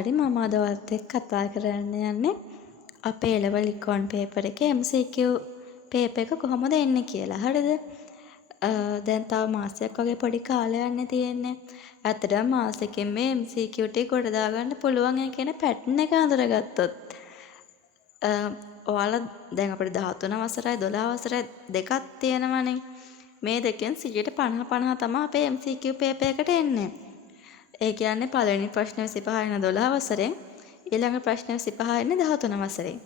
හරි මම අද ඔයත් එක්ක කතා කරන්න යන්නේ අපේ A-level econ paper එකේ MCQ paper එක කොහොමද එන්නේ කියලා. හරිද? දැන් තව මාසයක් වගේ පොඩි කාලයක්නේ තියෙන්නේ. ඇත්තටම මාසෙකින් මේ MCQ ටික කොට දාගන්න පුළුවන් කියන පැටර්න් එක අඳුරගත්තොත්. ඔයාලා දැන් අපිට 13 වසරයි 12 වසරයි දෙකක් තියෙනවනේ. මේ දෙකෙන් 50% තමයි අපේ MCQ paper එකට එන්නේ. ඒ කියන්නේ පළවෙනි ප්‍රශ්න 25 එන 12 වසරෙන් ඊළඟ ප්‍රශ්න 25 එන්නේ 13 වසරෙන්.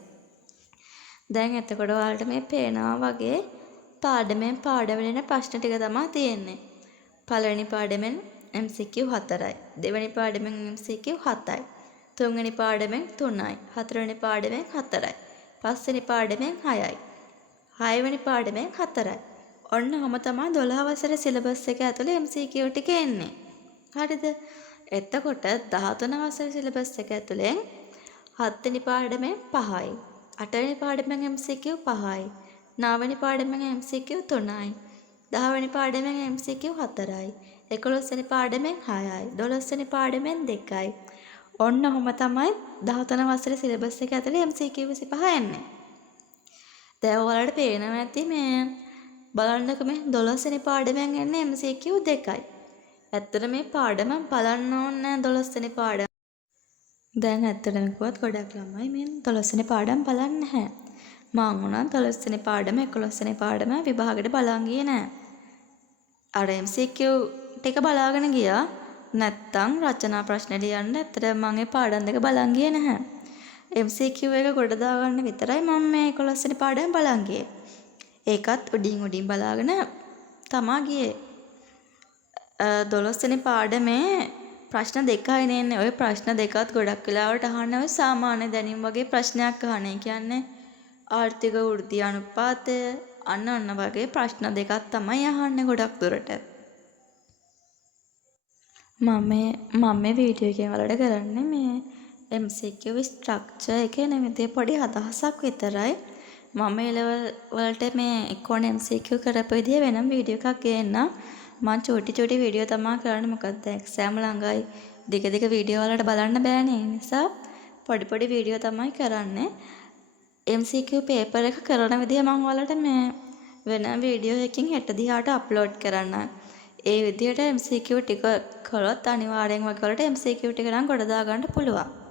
දැන් එතකොට ඔයාලට මේ පේනවා වගේ පාඩමෙන් පාඩම වෙන ප්‍රශ්න ටික තමයි තියෙන්නේ. පළවෙනි පාඩමෙන් MCQ 4යි. දෙවෙනි පාඩමෙන් MCQ 7යි. තුන්වෙනි පාඩමෙන් 3යි. හතරවෙනි පාඩමෙන් 4යි. පස්වෙනි පාඩමෙන් 6යි. හයවෙනි පාඩමෙන් 4යි. ඔන්න ඔහම තමයි 12 වසරේ සිලබස් එක ඇතුලේ MCQ ටික එන්නේ. හරිද? එතකොට 13 වසරේ සිලබස් එක ඇතුලෙන් 7 වෙනි පාඩමෙන් 5යි. 8 වෙනි පාඩමෙන් MCQ 5යි. 9 වෙනි පාඩමෙන් MCQ 3යි. 10 වෙනි පාඩමෙන් MCQ 4යි. 11 වෙනි පාඩමෙන් 6යි. 12 වෙනි පාඩමෙන් 2යි. ඔන්න ඔහම තමයි 13 වසරේ සිලබස් එක ඇතුලේ MCQ 25 එන්නේ. දැන් ඔයාලට පේනවා ඇති මේ බලන්නකෝ මේ 12 වෙනි පාඩමෙන් එන්නේ MCQ 2යි. ඇත්තට මේ පාඩම බලන්න ඕනේ 12 වෙනි පාඩම. දැන් ඇත්තටම කිව්වොත් ගොඩක් ළමයි මේ 12 වෙනි පාඩම බලන්නේ නැහැ. මං උනත් 12 වෙනි පාඩම 11 වෙනි පාඩම විභාගෙට බලන් ගියේ නැහැ. අර MCQ ටික බලාගෙන ගියා. නැත්තම් රචනා ප්‍රශ්න ලියන්න ඇත්තට මම ඒ පාඩම් දෙක බලන් ගියේ නැහැ. MCQ එක ගොඩ දාගන්න විතරයි මම මේ 11 වෙනි පාඩම බලන් ගියේ. ඒකත් උඩින් බලාගෙන තමා ගියේ. 12 වෙනි පාඩමේ ප්‍රශ්න දෙකයි නෙන්නේ. ওই ප්‍රශ්න දෙකත් ගොඩක් වෙලාවට අහන්නේ ওই සාමාන්‍ය දැනීම් වගේ ප්‍රශ්නයක් අහන්නේ. කියන්නේ ආර්ථික වෘද්ධි අනුපාතය අන්න වගේ ප්‍රශ්න දෙකක් තමයි අහන්නේ ගොඩක් දුරට. මම මේ වීඩියෝ එකෙන් වලට කරන්නේ මේ MCQ ස්ට්‍රක්චර් එකේ නෙමෙයි පොඩි අදහසක් විතරයි. මම A-level වලට මේ econ MCQ කරපු විදිහ වෙනම වීඩියෝ එකක් ගේන්නම්. මම චූටි වීඩියෝ තමයි කරන්නේ. මොකද එක්සෑම් ළඟයි. දිග වීඩියෝ වලට බලන්න බෑනේ. ඒ නිසා පොඩි වීඩියෝ තමයි කරන්නේ. MCQ paper එක කරන විදිහ මම ඔයාලට මේ වෙන වීඩියෝ එකකින් හෙට දිහාට අප්ලෝඩ් කරන්න. ඒ විදිහට MCQ ටික කළොත් අනිවාර්යෙන් ඔයාලට MCQ ටික නම් ගොඩ දා ගන්න පුළුවන්.